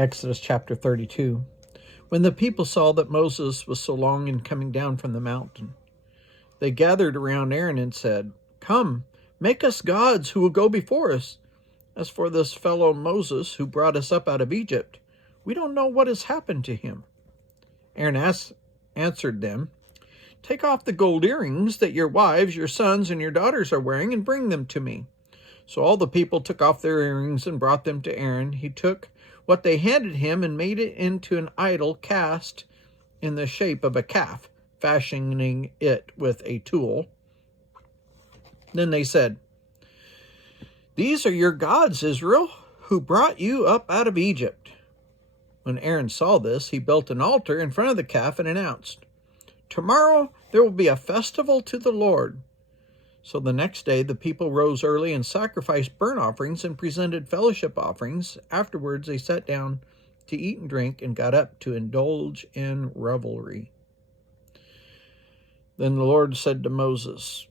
Exodus chapter 32. When the people saw that Moses was so long in coming down from the mountain, they gathered around Aaron and said, "Come, make us gods who will go before us. As for this fellow Moses who brought us up out of Egypt, we don't know what has happened to him." Aaron answered them, "Take off the gold earrings that your wives, your sons, and your daughters are wearing and bring them to me." So all the people took off their earrings and brought them to Aaron. He took what they handed him and made it into an idol cast in the shape of a calf, fashioning it with a tool. Then they said, "These are your gods, Israel, who brought you up out of Egypt." When Aaron saw this, he built an altar in front of the calf and announced, "Tomorrow there will be a festival to the Lord." So the next day the people rose early and sacrificed burnt offerings and presented fellowship offerings. Afterwards they sat down to eat and drink and got up to indulge in revelry. Then the Lord said to Moses,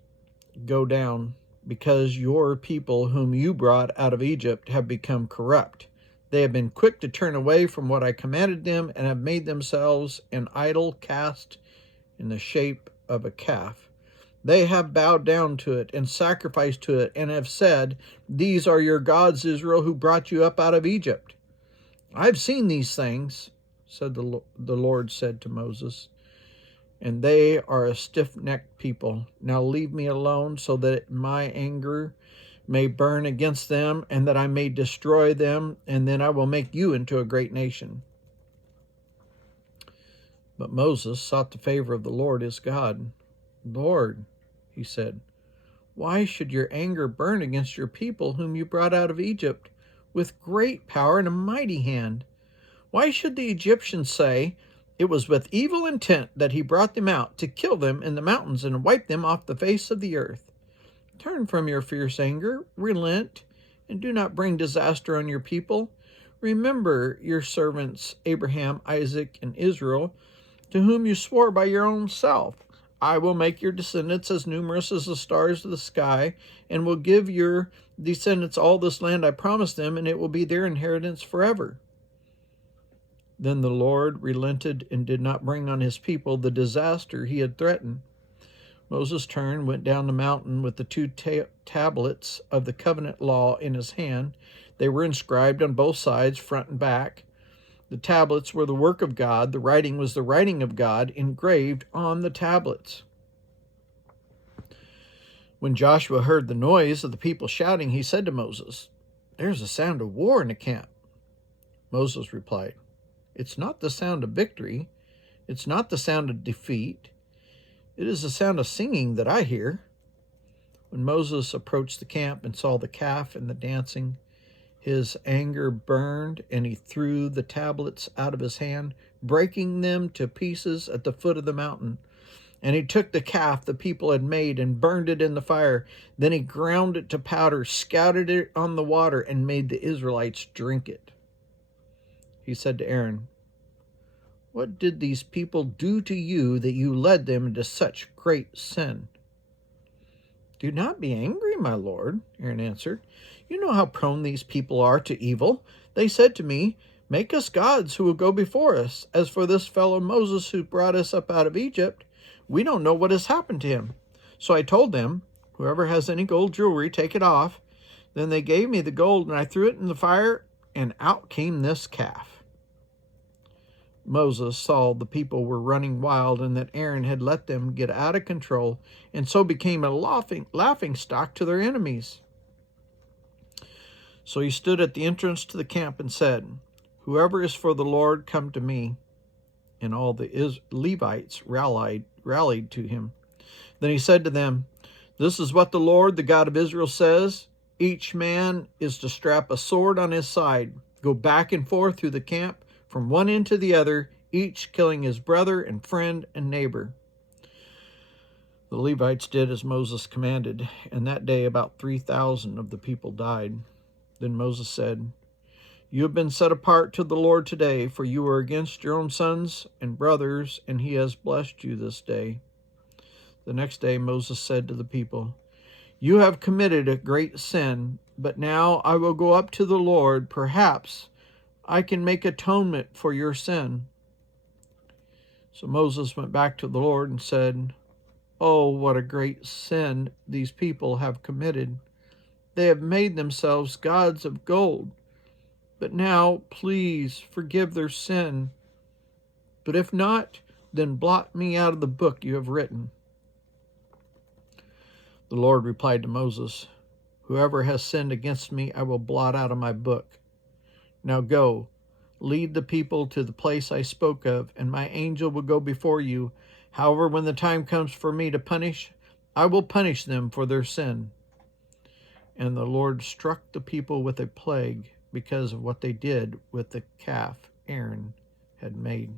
"Go down, because your people whom you brought out of Egypt have become corrupt. They have been quick to turn away from what I commanded them and have made themselves an idol cast in the shape of a calf. They have bowed down to it and sacrificed to it and have said, 'These are your gods, Israel, who brought you up out of Egypt.' I've seen these things," said the Lord said to Moses, "and they are a stiff-necked people. Now leave me alone so that my anger may burn against them and that I may destroy them, and then I will make you into a great nation." But Moses sought the favor of the Lord his God. "Lord," he said, "why should your anger burn against your people whom you brought out of Egypt with great power and a mighty hand? Why should the Egyptians say, 'It was with evil intent that he brought them out, to kill them in the mountains and wipe them off the face of the earth'? Turn from your fierce anger, relent, and do not bring disaster on your people. Remember your servants Abraham, Isaac, and Israel, to whom you swore by your own self, 'I will make your descendants as numerous as the stars of the sky, and will give your descendants all this land I promised them, and it will be their inheritance forever.' Then the Lord relented and did not bring on his people the disaster he had threatened. Moses turned, went down the mountain with the two tablets of the covenant law in his hand. They were inscribed on both sides, front and back. The tablets were the work of God. The writing was the writing of God engraved on the tablets. When Joshua heard the noise of the people shouting, he said to Moses, "There's a sound of war in the camp." Moses replied, "It's not the sound of victory. It's not the sound of defeat. It is the sound of singing that I hear." When Moses approached the camp and saw the calf and the dancing, his anger burned, and he threw the tablets out of his hand, breaking them to pieces at the foot of the mountain. And he took the calf the people had made and burned it in the fire. Then he ground it to powder, scattered it on the water, and made the Israelites drink it. He said to Aaron, "What did these people do to you that you led them into such great sin?" "Do not be angry, my lord," Aaron answered. "You know how prone these people are to evil. They said to me, 'Make us gods who will go before us.' As for this fellow Moses who brought us up out of Egypt, we don't know what has happened to him." So I told them, "Whoever has any gold jewelry, take it off." Then they gave me the gold, and I threw it in the fire, and out came this calf. Moses saw the people were running wild and that Aaron had let them get out of control, and so became a laughing stock to their enemies. So he stood at the entrance to the camp and said, "Whoever is for the Lord, come to me." And all the Levites rallied to him. Then he said to them, "This is what the Lord, the God of Israel, says. Each man is to strap a sword on his side, go back and forth through the camp from one end to the other, each killing his brother and friend and neighbor." The Levites did as Moses commanded, and that day about 3,000 of the people died. Then Moses said, "You have been set apart to the Lord today, for you are against your own sons and brothers, and he has blessed you this day." The next day Moses said to the people, "You have committed a great sin, but now I will go up to the Lord. Perhaps I can make atonement for your sin." So Moses went back to the Lord and said, "Oh, what a great sin these people have committed. They have made themselves gods of gold. But now, please forgive their sin. But if not, then blot me out of the book you have written." The Lord replied to Moses, "Whoever has sinned against me, I will blot out of my book. Now go, lead the people to the place I spoke of, and my angel will go before you. However, when the time comes for me to punish, I will punish them for their sin." And the Lord struck the people with a plague because of what they did with the calf Aaron had made.